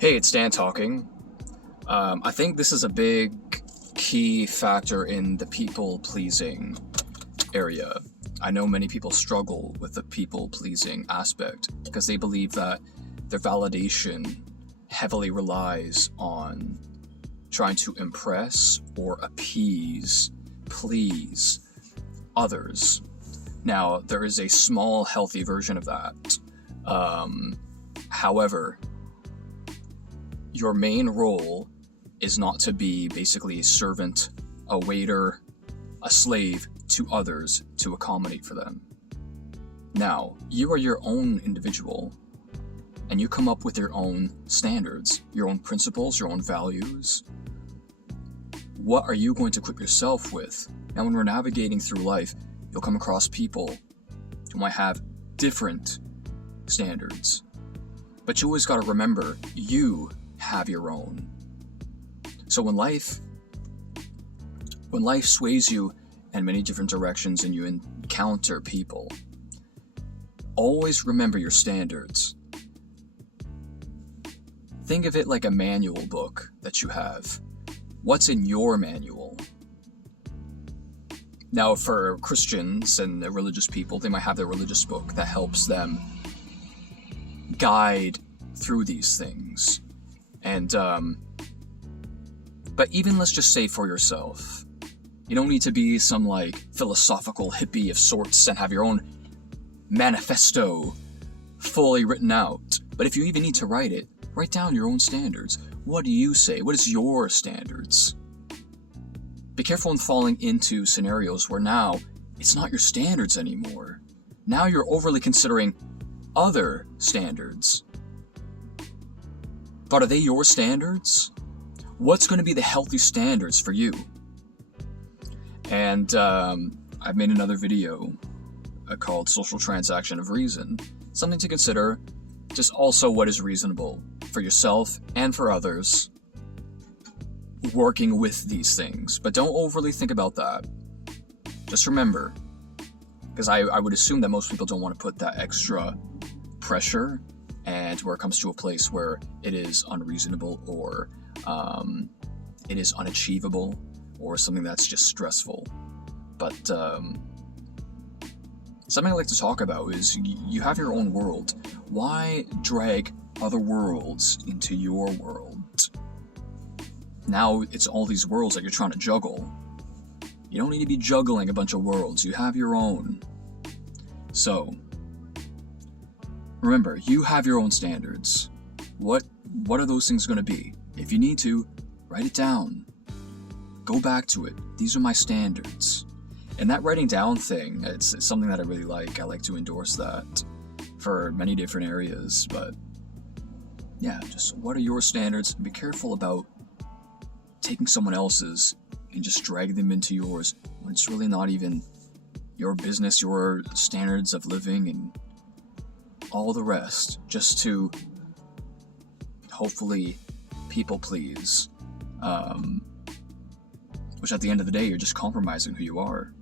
Hey, it's Dan talking. I think this is a big key factor in the people-pleasing area. I know many people struggle with the people-pleasing aspect because they believe that their validation heavily relies on trying to impress or appease, please others. Now, there is a small, healthy version of that. However, your main role is not to be basically a servant, a waiter, a slave to others to accommodate for them. Now, you are your own individual, and you come up with your own standards, your own principles, your own values. What are you going to equip yourself with? Now, when we're navigating through life, you'll come across people who might have different standards. But you always got to remember, you have your own. So when life sways you in many different directions and you encounter people, always remember your standards. Think of it like a manual book that you have. What's in your manual? Now, for Christians and religious people, they might have their religious book that helps them guide through these things. And, but even let's just say for yourself, you don't need to be some like philosophical hippie of sorts and have your own manifesto fully written out. But if you even need to write it, write down your own standards. What do you say? What is your standards? Be careful in falling into scenarios where now it's not your standards anymore. Now you're overly considering other standards. But are they your standards? What's going to be the healthy standards for you? And I've made another video called Social Transaction of Reason. Something to consider, just also what is reasonable for yourself and for others working with these things. But don't overly think about that. Just remember, because I would assume that most people don't want to put that extra pressure and where it comes to a place where it is unreasonable or it is unachievable or something that's just stressful. But something I like to talk about is you have your own world. Why drag other worlds into your world? Now it's all these worlds that you're trying to juggle. You don't need to be juggling a bunch of worlds. You have your own. So remember, you have your own standards. What are those things going to be? If you need to, write it down. Go back to it. These are my standards. And that writing down thing, it's something that I really like. I like to endorse that for many different areas. But yeah, just what are your standards? Be careful about taking someone else's and just dragging them into yours when it's really not even your business, your standards of living, and all the rest, just to hopefully people please, which at the end of the day, you're just compromising who you are.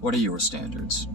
What are your standards?